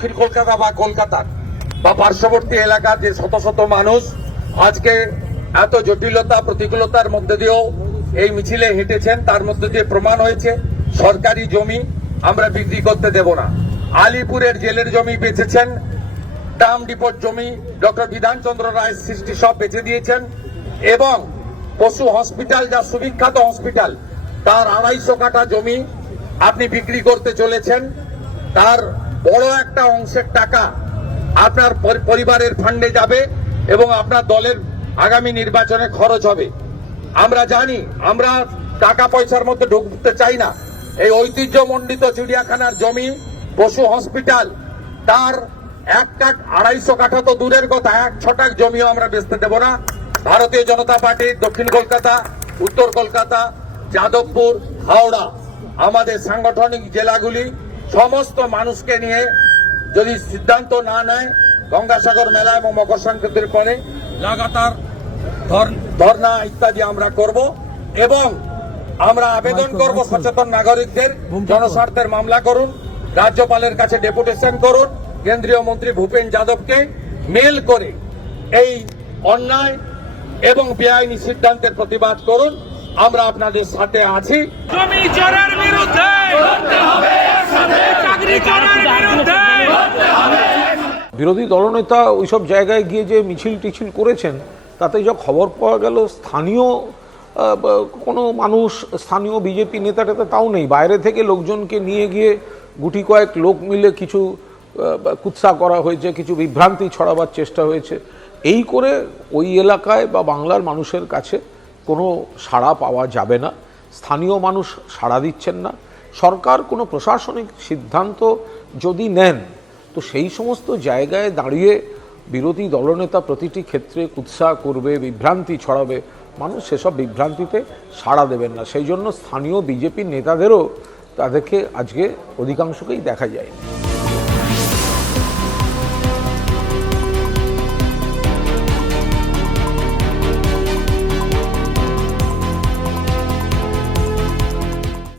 দক্ষিণ কলকাতা বা কলকাতার বা পার্শ্ববর্তী এলাকার যে শত শত মানুষ আজকে এত জটিলতা প্রতিকূলতার মধ্যে দিয়েও এই মিছিলে হেঁটেছেন, তার মধ্যে দিয়ে প্রমাণ হয়েছে সরকারি জমি আমরা বিক্রি করতে দেব না। আলিপুরের জেলের জমি বেচেছেন, ডাম ডিপোর জমি ডক্টর বিধানচন্দ্র রায় সৃষ্টি সব বেচে দিয়েছেন, এবং পশু হসপিটাল যা সুবিখ্যাত হসপিটাল তার 250 কাঠা জমি আপনি বিক্রি করতে চলেছেন। তার বড় একটা অংশের টাকা আপনার পরিবারের ফান্ডে যাবে এবং আপনার দলের আগামী নির্বাচনে খরচ হবে। আমরা জানি, আমরা টাকা পয়সার মধ্যে ঢুকতে চাই না। এই ঐতিহ্যমণ্ডিত চিড়িয়াখানার জমি, পশু হসপিটাল, তার 250 কাঠা তো দূরের কথা, 1 ছটাক জমিও আমরা বেচতে দেব না। ভারতীয় জনতা পার্টির দক্ষিণ কলকাতা, উত্তর কলকাতা, যাদবপুর, হাওড়া আমাদের সাংগঠনিক জেলাগুলি সমস্ত মানুষকে নিয়ে যদি সিদ্ধান্ত না নেয়, গঙ্গাসাগর মেলা এবং মকর সংক্রান্তির পরে লাগাতার ধর্ণা ইত্যাদি আমরা করব এবং আমরা আবেদন করব সচেতন নাগরিকদের জনস্বার্থের মামলা করুন, রাজ্যপালের কাছে ডেপুটেশন করুন, কেন্দ্রীয় মন্ত্রী ভূপেন যাদবকে মেল করে এই অন্যায় এবং বেআইনি সিদ্ধান্তের প্রতিবাদ করুন। আমরা আপনাদের সাথে আছি। জমি চোরের বিরুদ্ধে লড়তে হবে, চাকরি চোরের বিরুদ্ধে লড়তে হবে। বিরোধী দলনেতা ওইসব জায়গায় গিয়ে যে মিছিল টিছিল করেছেন, তাতে যা খবর পাওয়া গেল স্থানীয় কোনো মানুষ, স্থানীয় বিজেপি নেতা টেতা তাও নেই, বাইরে থেকে লোকজনকে নিয়ে গিয়ে গুটি কয়েক লোক মিলে কিছু কুৎসা করা হয়েছে, কিছু বিভ্রান্তি ছড়াবার চেষ্টা হয়েছে। এই করে ওই এলাকায় বা বাংলার মানুষের কাছে কোনো সাড়া পাওয়া যাবে না। স্থানীয় মানুষ সাড়া দিচ্ছেন না। সরকার কোনো প্রশাসনিক সিদ্ধান্ত যদি নেন, তো সেই সমস্ত জায়গায় দাঁড়িয়ে বিরোধী দলনেতা প্রতিটি ক্ষেত্রে কুৎসা করবে, বিভ্রান্তি ছড়াবে। মানুষ সেসব বিভ্রান্তিতে সাড়া দেবেন না। সেই জন্য স্থানীয় বিজেপির নেতাদেরও তাদেরকে আজকে অধিকাংশকেই দেখা যায়নি।